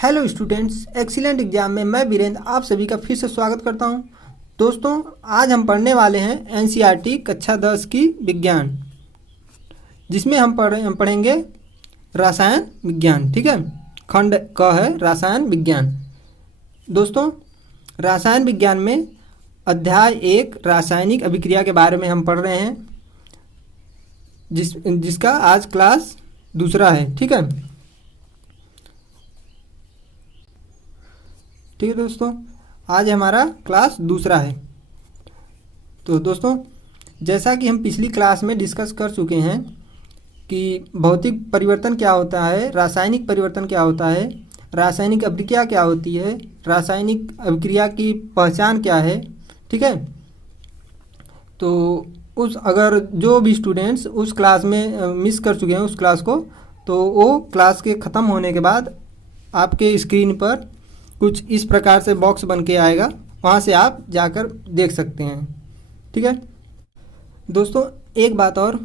Hello students, excellent exam में मैं वीरेंद्र आप सभी का फिर से स्वागत करता हूं। दोस्तों, आज हम पढ़ने वाले हैं एनसीईआरटी कक्षा 10 की विज्ञान, जिसमें हम पढ़ेंगे रसायन विज्ञान। ठीक है, खंड क है रसायन विज्ञान। दोस्तों, रसायन विज्ञान में अध्याय 1 रासायनिक अभिक्रिया के बारे में हम पढ़ रहे हैं, जिसका आज क्लास दूसरा है। ठीक है दोस्तों, आज हमारा क्लास दूसरा है। तो दोस्तों, जैसा कि हम पिछली क्लास में डिस्कस कर चुके हैं कि भौतिक परिवर्तन क्या होता है, रासायनिक परिवर्तन क्या होता है, रासायनिक अभिक्रिया क्या होती है, रासायनिक अभिक्रिया की पहचान क्या है। ठीक है, तो अगर जो भी स्टूडेंट्स उस क्लास में मिस कर चुके हैं उस क्लास को, तो वो क्लास के ख़त्म होने के बाद आपके स्क्रीन पर कुछ इस प्रकार से बॉक्स बन के आएगा, वहाँ से आप जाकर देख सकते हैं। ठीक है दोस्तों, एक बात और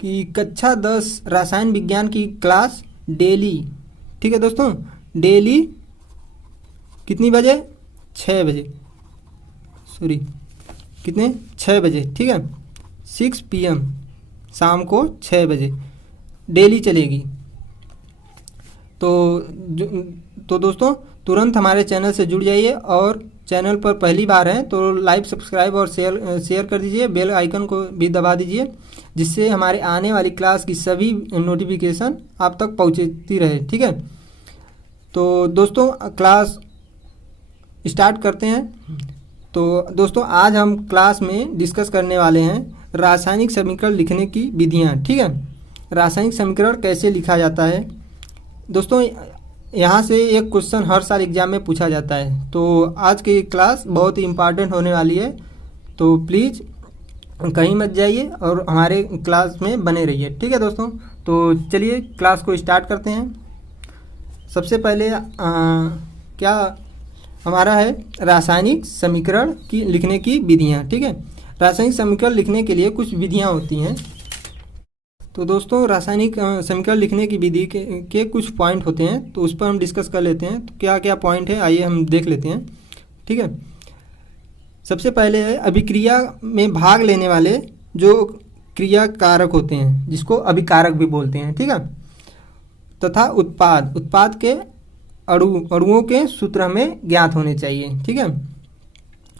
कि कक्षा 10 रसायन विज्ञान की क्लास डेली, ठीक है दोस्तों, डेली कितनी बजे? 6 बजे, सॉरी कितने? 6 बजे। ठीक है, 6 PM, शाम को 6 बजे डेली चलेगी। तो दोस्तों, तुरंत हमारे चैनल से जुड़ जाइए, और चैनल पर पहली बार हैं तो लाइक, सब्सक्राइब और शेयर कर दीजिए। बेल आइकन को भी दबा दीजिए, जिससे हमारे आने वाली क्लास की सभी नोटिफिकेशन आप तक पहुंचती रहे। ठीक है, तो दोस्तों क्लास स्टार्ट करते हैं। तो दोस्तों, आज हम क्लास में डिस्कस करने वाले हैं रासायनिक समीकरण लिखने की विधियाँ। ठीक है, रासायनिक समीकरण कैसे लिखा जाता है। दोस्तों, यहाँ से एक क्वेश्चन हर साल एग्जाम में पूछा जाता है, तो आज की क्लास बहुत ही इम्पॉर्टेंट होने वाली है। तो प्लीज़ कहीं मत जाइए और हमारे क्लास में बने रहिए। ठीक है दोस्तों, तो चलिए क्लास को स्टार्ट करते हैं। सबसे पहले क्या हमारा है रासायनिक समीकरण की लिखने की विधियाँ। ठीक है, रासायनिक समीकरण लिखने के लिए कुछ विधियाँ होती हैं। तो दोस्तों, रासायनिक समीकरण लिखने की विधि के कुछ पॉइंट होते हैं, तो उस पर हम डिस्कस कर लेते हैं। तो क्या क्या पॉइंट है, आइए हम देख लेते हैं। ठीक है, सबसे पहले है अभिक्रिया में भाग लेने वाले जो क्रिया कारक होते हैं, जिसको अभिकारक भी बोलते हैं। ठीक है, तथा उत्पाद के अणुओं के सूत्र हमें ज्ञात होने चाहिए। ठीक है,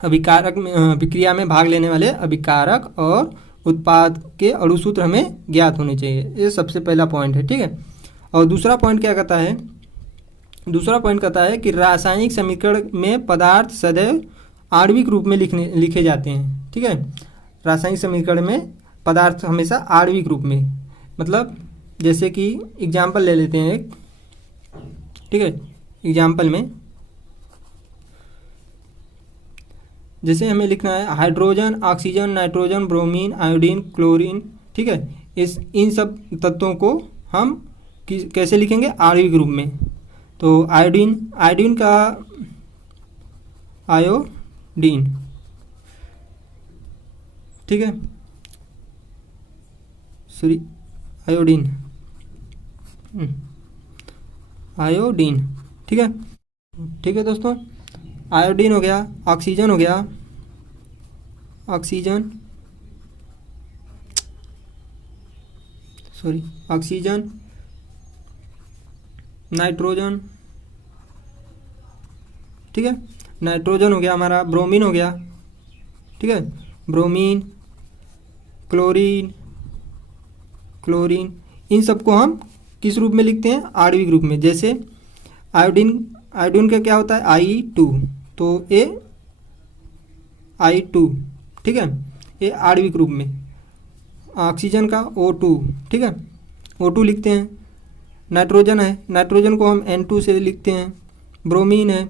अभिकारक में अभिक्रिया में भाग लेने वाले अभिकारक और उत्पाद के अणुसूत्र हमें ज्ञात होने चाहिए। ये सबसे पहला पॉइंट है। ठीक है, और दूसरा पॉइंट क्या कहता है? दूसरा पॉइंट कहता है कि रासायनिक समीकरण में पदार्थ सदैव आणविक रूप में लिखे जाते हैं। ठीक है, रासायनिक समीकरण में पदार्थ हमेशा आणविक रूप में, मतलब जैसे कि एग्जाम्पल ले लेते हैं एक। ठीक है, एग्जाम्पल में जैसे हमें लिखना है hydrogen, oxygen, nitrogen, bromine, iodine, chlorine. ठीक है, इन सब तत्वों को हम कैसे लिखेंगे? आणविक रूप में। तो आयोडीन का आयोडीन, ठीक है, सॉरी आयोडीन, आयोडीन। ठीक है, ठीक है दोस्तों, आयोडीन हो गया, ऑक्सीजन हो गया, ऑक्सीजन, सॉरी ऑक्सीजन, नाइट्रोजन। ठीक है, नाइट्रोजन हो गया हमारा, ब्रोमीन हो गया। ठीक है, ब्रोमीन, क्लोरीन, इन सबको हम किस रूप में लिखते हैं? आणविक रूप में। जैसे आयोडीन का क्या होता है? I2, तो ये I2। ठीक है, ये आणविक रूप में। ऑक्सीजन का O2, ठीक है, O2 लिखते हैं। नाइट्रोजन है, नाइट्रोजन को हम N2 से लिखते हैं। ब्रोमीन है,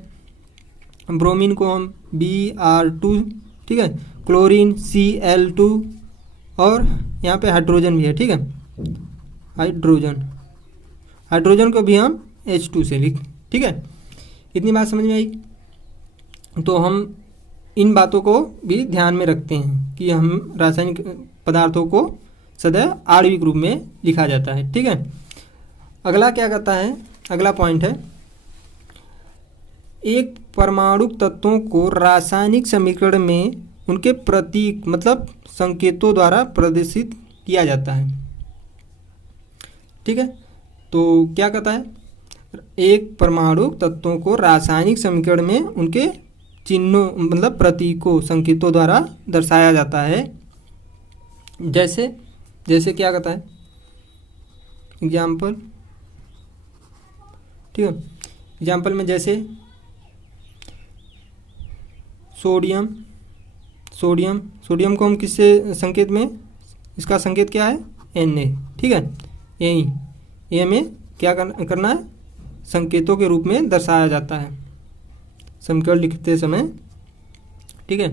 ब्रोमीन को हम Br2। ठीक है, क्लोरीन Cl2, और यहाँ पे हाइड्रोजन भी है। ठीक है, हाइड्रोजन को भी हम H2 से लिख। ठीक है, इतनी बात समझ में आई? तो हम इन बातों को भी ध्यान में रखते हैं कि हम रासायनिक पदार्थों को सदैव आणविक रूप में लिखा जाता है। ठीक है, अगला क्या कहता है? अगला पॉइंट है एक परमाणु तत्वों को रासायनिक समीकरण में उनके प्रतीक मतलब संकेतों द्वारा प्रदर्शित किया जाता है। ठीक है, तो क्या कहता है, एक परमाणु तत्वों को रासायनिक समीकरण में उनके चिन्हों मतलब प्रतीकों संकेतों द्वारा दर्शाया जाता है। जैसे जैसे क्या कहता है, एग्जाम्पल, ठीक है, एग्जाम्पल में जैसे सोडियम को हम किससे संकेत में, इसका संकेत क्या है, Na, ठीक है, यही ये हमें क्या करना है, संकेतों के रूप में दर्शाया जाता है समीकरण लिखते समय। ठीक है,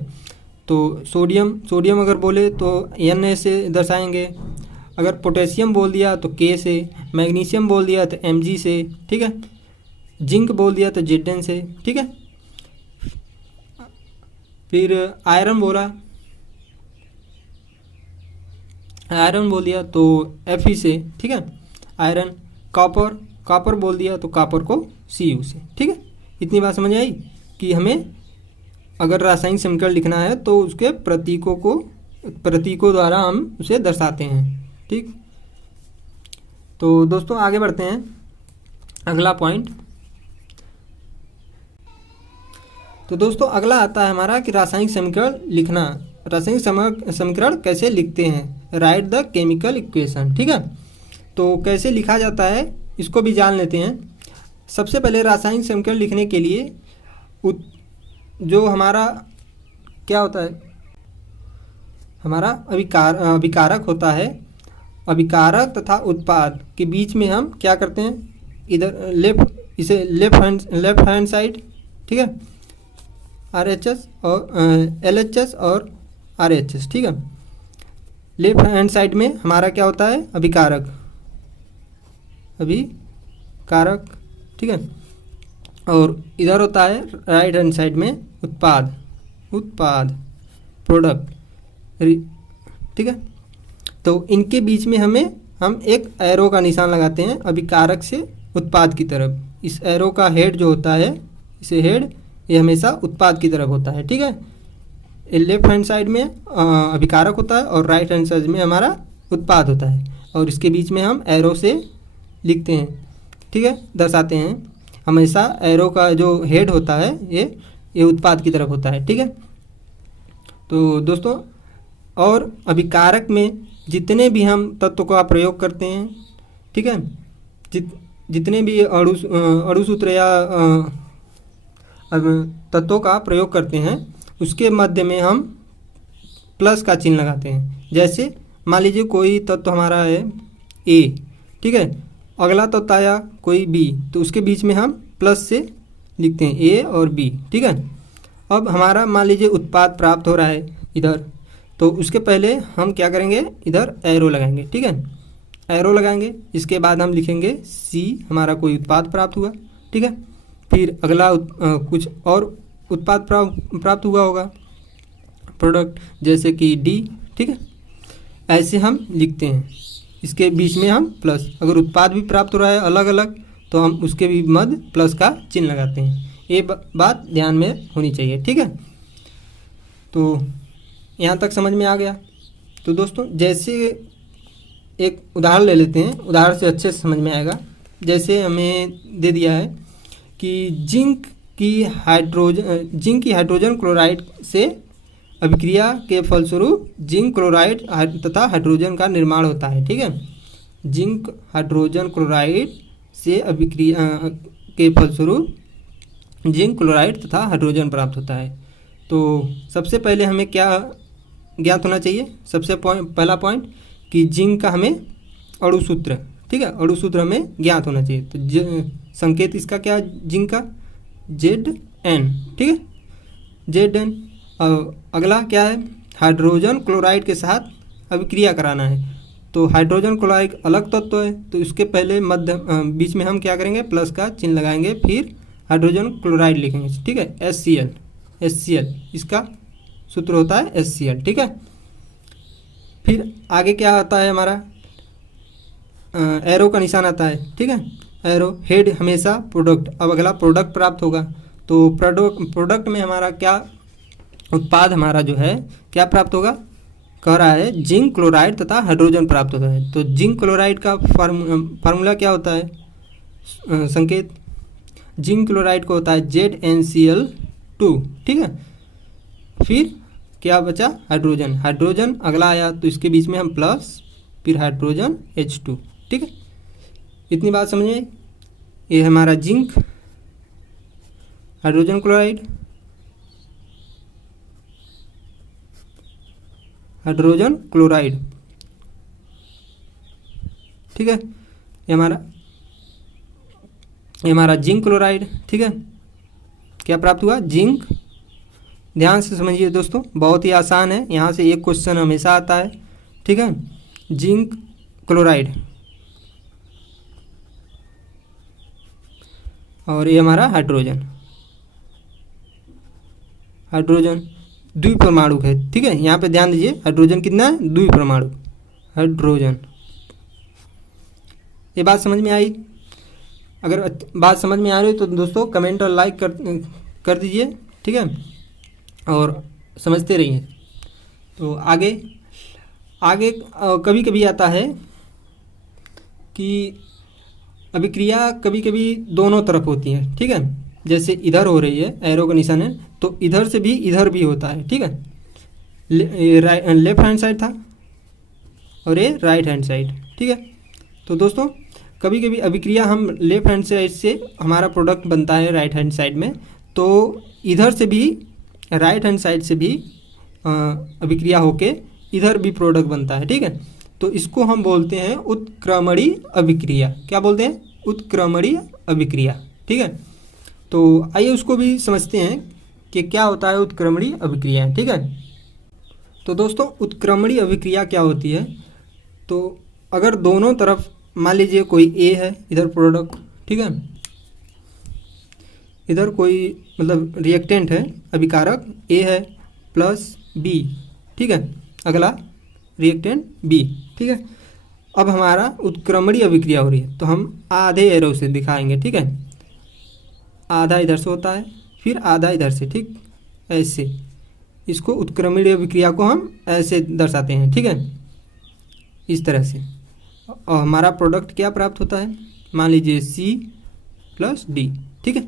तो सोडियम अगर बोले तो Na से दर्शाएंगे, अगर पोटेशियम बोल दिया तो K से, मैग्नीशियम बोल दिया तो Mg से, ठीक है, जिंक बोल दिया तो Zn से। ठीक है, फिर आयरन बोल दिया तो Fe से। ठीक है, आयरन, कॉपर बोल दिया तो कॉपर को Cu से। ठीक है, इतनी बात समझ आई कि हमें अगर रासायनिक समीकरण लिखना है तो उसके प्रतीकों द्वारा हम उसे दर्शाते हैं। ठीक, तो दोस्तों आगे बढ़ते हैं, अगला पॉइंट। तो दोस्तों अगला आता है हमारा कि रासायनिक समीकरण लिखना। रासायनिक समीकरण कैसे लिखते हैं, राइट द केमिकल इक्वेशन। ठीक है, तो कैसे लिखा जाता है इसको भी जान लेते हैं। सबसे पहले रासायनिक समीकरण लिखने के लिए जो हमारा क्या होता है, हमारा अभिकारक होता है, अभिकारक तथा उत्पाद के बीच में हम क्या करते हैं, इधर लेफ्ट हैंड साइड, ठीक है, RHS और LHS और RHS। ठीक है, लेफ्ट हैंड साइड में हमारा क्या होता है, अभिकारक, ठीक है, और इधर होता है राइट हैंड साइड में उत्पाद, प्रोडक्ट। ठीक है, तो इनके बीच में हम एक एरो का निशान लगाते हैं अभिकारक से उत्पाद की तरफ। इस एरो का हेड जो होता है, इसे हेड, ये हमेशा उत्पाद की तरफ होता है। ठीक है, लेफ्ट हैंड साइड में अभिकारक होता है और राइट हैंड साइड में हमारा उत्पाद होता है, और इसके बीच में हम एरो से लिखते हैं। ठीक है, दर्शाते हैं। हमेशा एरो का जो हेड होता है ये उत्पाद की तरफ होता है। ठीक है, तो दोस्तों और अभिकारक में जितने भी हम तत्व का प्रयोग करते हैं, ठीक है, जितने भी अणुसूत्र या तत्वों का प्रयोग करते हैं उसके मध्य में हम प्लस का चिन्ह लगाते हैं। जैसे मान लीजिए कोई तत्व हमारा है A, ठीक है, अगला तत्व आया कोई B, तो उसके बीच में हम प्लस से लिखते हैं A और B। ठीक है, अब हमारा मान लीजिए उत्पाद प्राप्त हो रहा है इधर, तो उसके पहले हम क्या करेंगे, इधर एरो लगाएंगे। ठीक है, एरो लगाएंगे, इसके बाद हम लिखेंगे C, हमारा कोई उत्पाद प्राप्त हुआ। ठीक है, फिर अगला कुछ और उत्पाद प्राप्त हुआ होगा, प्रोडक्ट, जैसे कि D। ठीक है, ऐसे हम लिखते हैं, इसके बीच में हम प्लस, अगर उत्पाद भी प्राप्त हो रहा है अलग अलग तो हम उसके भी मध्य प्लस का चिन्ह लगाते हैं। ये बात ध्यान में होनी चाहिए। ठीक है, तो यहाँ तक समझ में आ गया। तो दोस्तों जैसे एक उदाहरण ले लेते हैं, उदाहरण से अच्छे से समझ में आएगा। जैसे हमें दे दिया है कि जिंक की हाइड्रोजन क्लोराइड से अभिक्रिया के फलस्वरूप जिंक क्लोराइड तथा हाइड्रोजन का निर्माण होता है। ठीक है, जिंक हाइड्रोजन क्लोराइड से अभिक्रिया के फलस्वरूप जिंक क्लोराइड तथा हाइड्रोजन प्राप्त होता है। तो सबसे पहले हमें क्या ज्ञात होना चाहिए, सबसे पहला पॉइंट कि जिंक का हमें अणुसूत्र, ठीक है, अणुसूत्र हमें ज्ञात होना चाहिए। तो संकेत इसका क्या, जिंक का Zn। ठीक है, Zn। अगला क्या है, हाइड्रोजन क्लोराइड के साथ अभिक्रिया कराना है। तो हाइड्रोजन क्लोराइड अलग तत्व है, तो इसके पहले मध्य बीच में हम क्या करेंगे, प्लस का चिन्ह लगाएंगे, फिर हाइड्रोजन क्लोराइड लिखेंगे। ठीक है, HCl, इसका सूत्र होता है HCl। ठीक है, फिर आगे क्या आता है हमारा, एरो का निशान आता है। ठीक है, एरो, हेड हमेशा प्रोडक्ट, अब अगला प्रोडक्ट प्राप्त होगा तो प्रोडक्ट में हमारा क्या उत्पाद हमारा जो है क्या प्राप्त होगा, कह रहा है जिंक क्लोराइड तथा हाइड्रोजन प्राप्त होता है। तो जिंक क्लोराइड का फार्मूला क्या होता है, संकेत जिंक क्लोराइड को होता है ZnCl2, ठीक है। फिर क्या बचा, हाइड्रोजन, हाइड्रोजन अगला आया तो इसके बीच में हम प्लस, फिर हाइड्रोजन H2, ठीक है। इतनी बात समझ में आई। ये हमारा zinc, hydrogen chloride, hydrogen chloride, ठीक है। ये हमारा जिंक क्लोराइड, ठीक है। क्या प्राप्त हुआ, जिंक। ध्यान से समझिए दोस्तों, बहुत ही आसान है, यहाँ से एक क्वेश्चन हमेशा आता है, ठीक है। जिंक क्लोराइड और ये हमारा हाइड्रोजन, हाइड्रोजन द्विपरमाणु है, ठीक है। यहाँ पे ध्यान दीजिए, हाइड्रोजन कितना है, द्विपरमाणु हाइड्रोजन। ये बात समझ में आई। अगर बात समझ में आ रही है तो दोस्तों कमेंट और लाइक कर दीजिए, ठीक है, और समझते रहिए। तो आगे कभी कभी आता है कि अभिक्रिया कभी कभी दोनों तरफ होती है, ठीक है। जैसे इधर हो रही है, एरो का निशान है, तो इधर से भी इधर भी होता है, ठीक है। लेफ्ट हैंड साइड था और ये राइट हैंड साइड, ठीक है। तो दोस्तों कभी कभी अभिक्रिया हम लेफ्ट हैंड साइड से हमारा प्रोडक्ट बनता है राइट हैंड साइड में, तो इधर से भी राइट हैंड साइड से भी अभिक्रिया होके इधर भी प्रोडक्ट बनता है, ठीक है। तो इसको हम बोलते हैं उत्क्रमणीय अभिक्रिया। क्या बोलते हैं, उत्क्रमणीय अभिक्रिया, ठीक है। तो आइए उसको भी समझते हैं कि क्या होता है उत्क्रमणीय अभिक्रिया, ठीक है। तो दोस्तों उत्क्रमणीय अभिक्रिया क्या होती है, तो अगर दोनों तरफ मान लीजिए कोई ए है, इधर प्रोडक्ट, ठीक है, इधर कोई मतलब रिएक्टेंट है, अभिकारक ए है प्लस बी, ठीक है, अगला रिएक्टेंट बी, ठीक है। अब हमारा उत्क्रमणीय अभिक्रिया हो रही है, तो हम आधे एरो से दिखाएंगे, ठीक है। आधा इधर से होता है, फिर आधा इधर से, ठीक, ऐसे इसको उत्क्रमणीय अभिक्रिया को हम ऐसे दर्शाते हैं, ठीक है, इस तरह से। और हमारा प्रोडक्ट क्या प्राप्त होता है, मान लीजिए C प्लस D, ठीक है।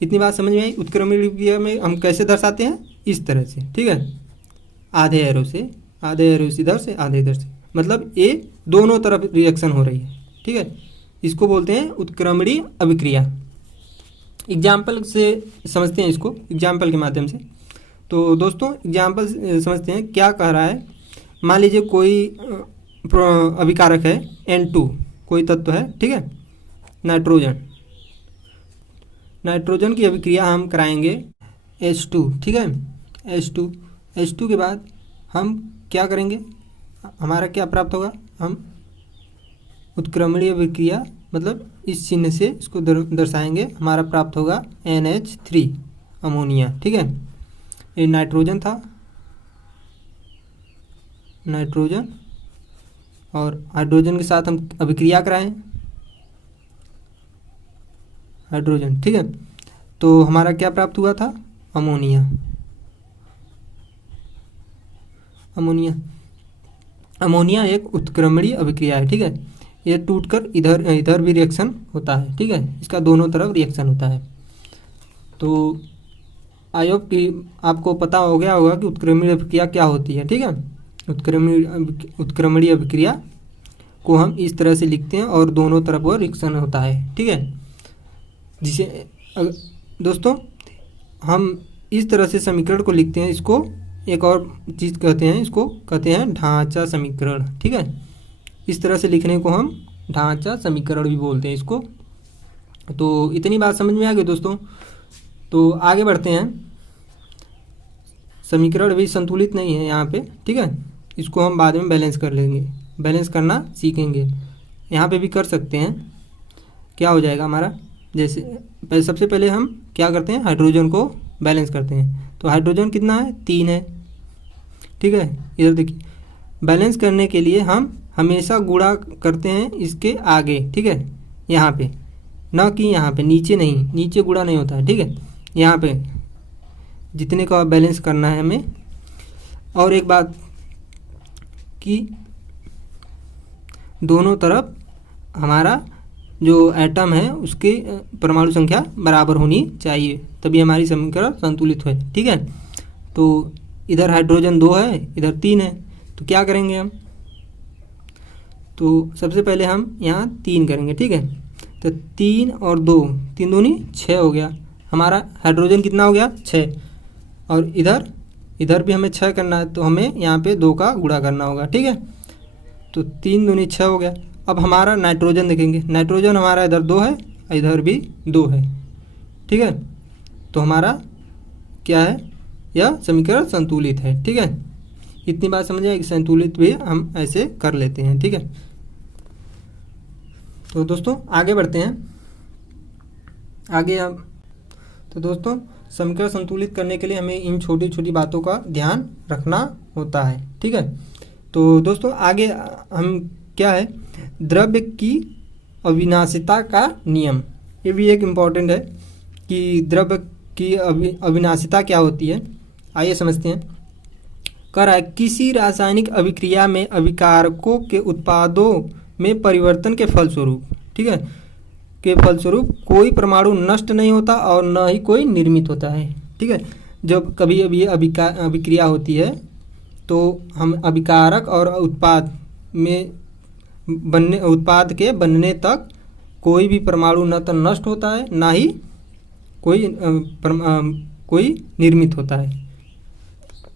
इतनी बात समझ में आई। उत्क्रमणीय अभिक्रिया में हम कैसे दर्शाते हैं, इस तरह से, ठीक है, आधे एरो से, आधे एरो इधर से, आधे इधर से, मतलब ये दोनों तरफ रिएक्शन हो रही है, ठीक है। इसको बोलते हैं उत्क्रमणीय अभिक्रिया। एग्जाम्पल से समझते हैं इसको, एग्जाम्पल के माध्यम से। तो दोस्तों एग्जाम्पल समझते हैं, क्या कह रहा है, मान लीजिए कोई अभिकारक है N2, कोई तत्व है, ठीक है, नाइट्रोजन, नाइट्रोजन की अभिक्रिया हम कराएंगे H2, ठीक है, H2 के बाद हम क्या करेंगे, हमारा क्या प्राप्त होगा, हम उत्क्रमणीय अभिक्रिया मतलब इस चिन्ह से इसको दर्शाएंगे, हमारा प्राप्त होगा NH3 अमोनिया, ठीक है। ये नाइट्रोजन था, नाइट्रोजन, और हाइड्रोजन के साथ हम अभिक्रिया कराएं, हाइड्रोजन, ठीक है। तो हमारा क्या प्राप्त हुआ था, अमोनिया, अमोनिया। अमोनिया एक उत्क्रमणीय अभिक्रिया है, ठीक है। ये टूटकर इधर भी रिएक्शन होता है, ठीक है, इसका दोनों तरफ रिएक्शन होता है। तो आई होप कि आपको पता हो गया होगा कि उत्क्रमणीय अभिक्रिया क्या होती है, ठीक है। उत्क्रमणीय अभिक्रिया को हम इस तरह से लिखते हैं और दोनों तरफ वो रिएक्शन होता है, ठीक है। जिसे दोस्तों हम इस तरह से समीकरण को लिखते हैं, इसको एक और चीज़ कहते हैं, इसको कहते हैं ढांचा समीकरण, ठीक है। इस तरह से लिखने को हम ढांचा समीकरण भी बोलते हैं इसको। तो इतनी बात समझ में आ गई दोस्तों। तो आगे बढ़ते हैं। समीकरण भी संतुलित नहीं है यहाँ पे, ठीक है, इसको हम बाद में बैलेंस कर लेंगे, बैलेंस करना सीखेंगे। यहाँ पे भी कर सकते हैं। क्या हो जाएगा हमारा, जैसे सबसे पहले हम क्या करते हैं, हाइड्रोजन को बैलेंस करते हैं। तो हाइड्रोजन कितना है, 3 है, ठीक है। इधर देखिए, बैलेंस करने के लिए हम हमेशा गुणा करते हैं इसके आगे, ठीक है, यहाँ पे, ना कि यहाँ पे, नीचे नहीं, नीचे गुणा नहीं होता है, ठीक है। यहाँ पे जितने का बैलेंस करना है हमें। और एक बात कि दोनों तरफ हमारा जो एटम है उसकी परमाणु संख्या बराबर होनी चाहिए, तभी हमारी समीकरण संतुलित है। ठीक है, तो इधर हाइड्रोजन 2 है, इधर 3 है, तो क्या करेंगे हम? तो सबसे पहले हम यहाँ 3 करेंगे। ठीक है, तो 3 और 2, 3 दूनी 6 हो गया। हमारा हाइड्रोजन कितना हो गया? 6। और इधर भी हमें 6 करना है, तो हमें यहाँ पे 2 का गुणा करना होगा। ठीक है, तो 3 दूनी 6 हो गया। अब हमारा नाइट्रोजन देखेंगे, नाइट्रोजन हमारा इधर 2 है, इधर भी 2 है। ठीक है, तो हमारा क्या है? यह समीकरण संतुलित है। ठीक है, इतनी बात समझ आए कि संतुलित भी हम ऐसे कर लेते हैं। ठीक है, तो दोस्तों आगे बढ़ते हैं। आगे हम तो दोस्तों समीकरण संतुलित करने के लिए हमें इन छोटी छोटी बातों का ध्यान रखना होता है। ठीक है, तो दोस्तों आगे हम क्या है? द्रव्य की अविनाशिता का नियम, ये भी एक इम्पॉर्टेंट है कि द्रव्य की अविनाशिता क्या होती है। आइए समझते हैं। कह रहा है किसी रासायनिक अभिक्रिया में अभिकारकों के उत्पादों में परिवर्तन के फलस्वरूप, ठीक है, के फलस्वरूप कोई परमाणु नष्ट नहीं होता और न ही कोई निर्मित होता है। ठीक है, जब कभी अभी अभिक्रिया होती है तो हम अभिकारक और उत्पाद के बनने तक कोई भी परमाणु न तो नष्ट होता है ना ही कोई निर्मित होता है।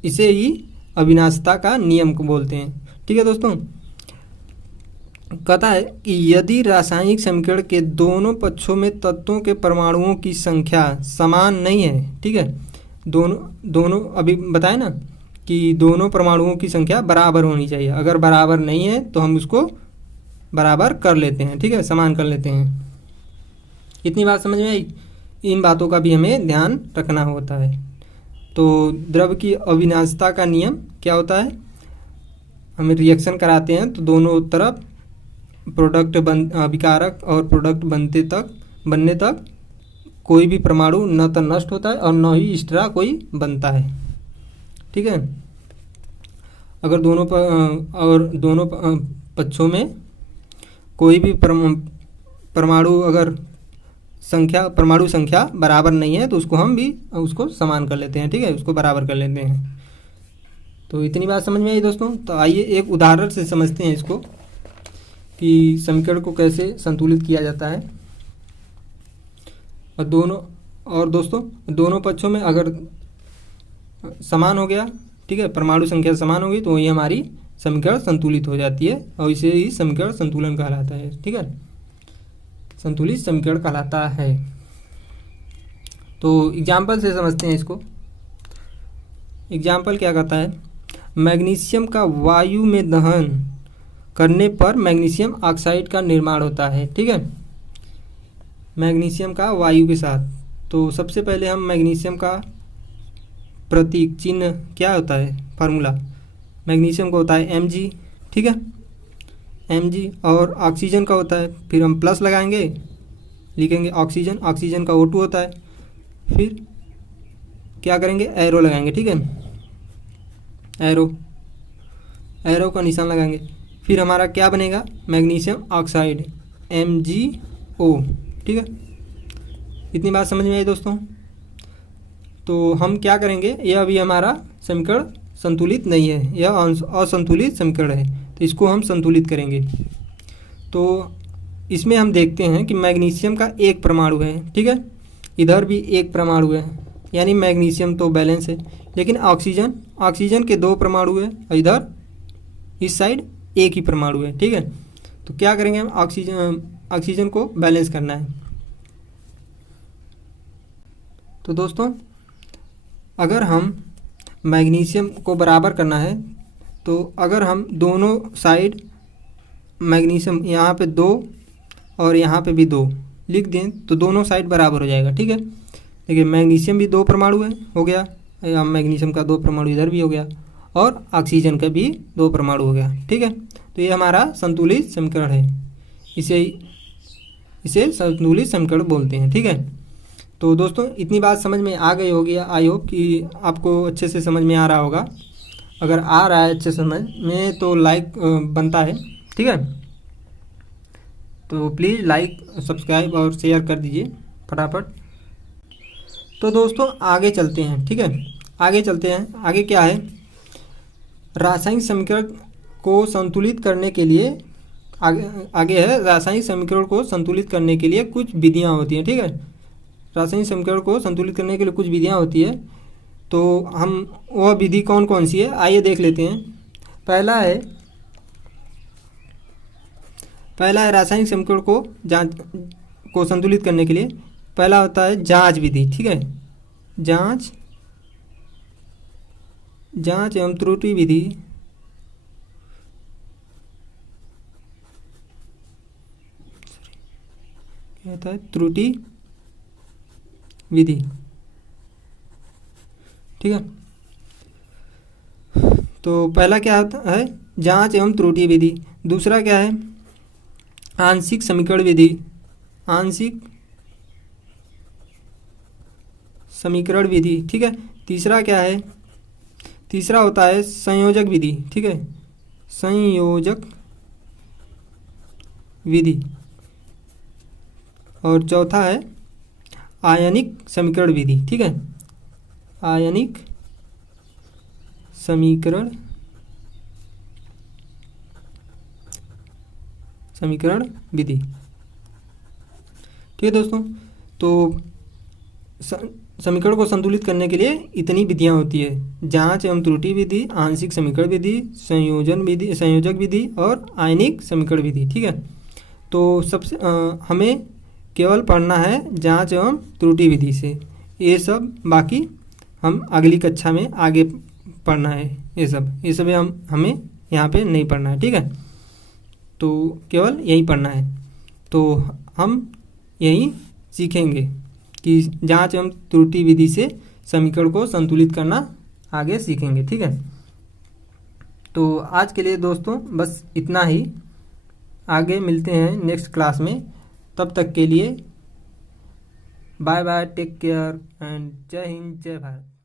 इसे ही अविनाशिता का नियम को बोलते हैं। ठीक है दोस्तों, कहता है कि यदि रासायनिक समीकरण के दोनों पक्षों में तत्वों के परमाणुओं की संख्या समान नहीं है, ठीक है, दोनों अभी बताए ना कि दोनों परमाणुओं की संख्या बराबर होनी चाहिए। अगर बराबर नहीं है तो हम उसको बराबर कर लेते हैं। ठीक है, समान कर लेते हैं। इतनी बात समझ में आई? इन बातों का भी हमें ध्यान रखना होता है। तो द्रव्य की अविनाशिता का नियम क्या होता है? हमें रिएक्शन कराते हैं तो दोनों तरफ अभिकारक और प्रोडक्ट बनने तक कोई भी परमाणु न तो नष्ट होता है और न ही एक्स्ट्रा कोई बनता है। ठीक है, अगर दोनों पक्षों में कोई भी परमाणु संख्या बराबर नहीं है तो उसको समान कर लेते हैं। ठीक है, उसको बराबर कर लेते हैं। तो इतनी बात समझ में आई दोस्तों? तो आइए एक उदाहरण से समझते हैं इसको कि समीकरण को कैसे संतुलित किया जाता है। और दोस्तों दोनों पक्षों में अगर समान हो गया, ठीक है, परमाणु संख्या समान होगी तो वही हमारी समीकरण संतुलित हो जाती है और इसे ही समीकरण संतुलन कहलाता है। ठीक है, संतुलित समीकरण कहलाता है। तो एग्जाम्पल से समझते हैं इसको। एग्जाम्पल क्या कहता है? मैग्नीशियम का वायु में दहन करने पर मैग्नीशियम ऑक्साइड का निर्माण होता है। ठीक है, मैग्नीशियम का वायु के साथ। तो सबसे पहले हम मैग्नीशियम का प्रतीक चिन्ह क्या होता है? फार्मूला मैग्नीशियम का होता है Mg। ठीक है, Mg। और ऑक्सीजन का होता है, फिर हम प्लस लगाएंगे, लिखेंगे ऑक्सीजन का O2 होता है। फिर क्या करेंगे? एरो लगाएंगे। ठीक है, एरो का निशान लगाएंगे। फिर हमारा क्या बनेगा? Magnesium oxide MgO। ठीक है, इतनी बात समझ में आई दोस्तों? तो हम क्या करेंगे? यह अभी हमारा समीकरण संतुलित नहीं है, यह असंतुलित समीकरण है, तो इसको हम संतुलित करेंगे। तो इसमें हम देखते हैं कि मैग्नीशियम का एक परमाणु है। ठीक है, इधर भी एक परमाणु है, यानी मैग्नीशियम तो बैलेंस है। लेकिन ऑक्सीजन के 2 परमाणु है और इधर इस साइड एक ही परमाणु है। ठीक है, तो क्या करेंगे हम? ऑक्सीजन को बैलेंस करना है। तो दोस्तों अगर हम मैग्नीशियम को बराबर करना है तो अगर हम दोनों साइड मैग्नीशियम यहाँ पे 2 और यहाँ पे भी 2 लिख दें तो दोनों साइड बराबर हो जाएगा। ठीक है, देखिए मैग्नीशियम भी 2 परमाणु है, हो गया। मैग्नीशियम का 2 परमाणु इधर भी हो गया और ऑक्सीजन का भी 2 परमाणु हो गया। ठीक है, तो ये हमारा संतुलित समीकरण है, इसे संतुलित समीकरण बोलते हैं। ठीक है, तो दोस्तों इतनी बात समझ में आ गई होगी, आई होप कि आपको अच्छे से समझ में आ रहा होगा। अगर आ रहा है अच्छे समझ में तो लाइक बनता है, ठीक है। तो प्लीज़ लाइक सब्सक्राइब और शेयर कर दीजिए फटाफट। तो दोस्तों आगे चलते हैं, ठीक है। आगे चलते हैं, आगे क्या है, रासायनिक समीकरण को संतुलित करने के लिए आगे है रासायनिक समीकरण को संतुलित करने के लिए कुछ विधियाँ होती हैं, ठीक है। रासायनिक समीकरण को संतुलित करने के लिए कुछ विधियाँ होती है। तो हम वह विधि कौन कौन सी है आइए देख लेते हैं। पहला है रासायनिक समीकरण को संतुलित करने के लिए पहला होता है जांच विधि, ठीक है। जांच एवं त्रुटि विधि। क्या होता है, त्रुटि विधि, ठीक है। तो पहला क्या होता है, जांच एवं त्रुटि विधि। दूसरा क्या है, आंशिक समीकरण विधि। आंशिक समीकरण विधि, ठीक है। तीसरा क्या है, तीसरा होता है संयोजक विधि, ठीक है। संयोजक विधि। और चौथा है आयनिक समीकरण विधि, ठीक है। आयनिक समीकरण विधि, ठीक है दोस्तों। तो समीकरण को संतुलित करने के लिए इतनी विधियां होती है, जांच एवं त्रुटि विधि, आंशिक समीकरण विधि, संयोजक विधि और आयनिक समीकरण विधि, ठीक है। तो सबसे हमें केवल पढ़ना है जांच एवं त्रुटि विधि से, ये सब बाकी हम अगली कक्षा में आगे पढ़ना है। ये सब हमें यहाँ पे नहीं पढ़ना है, ठीक है। तो केवल यही पढ़ना है। तो हम यही सीखेंगे कि जांच एवं त्रुटि विधि से समीकरण को संतुलित करना आगे सीखेंगे, ठीक है। तो आज के लिए दोस्तों बस इतना ही, आगे मिलते हैं नेक्स्ट क्लास में। तब तक के लिए bye bye, take care and जय हिंद जय भारत।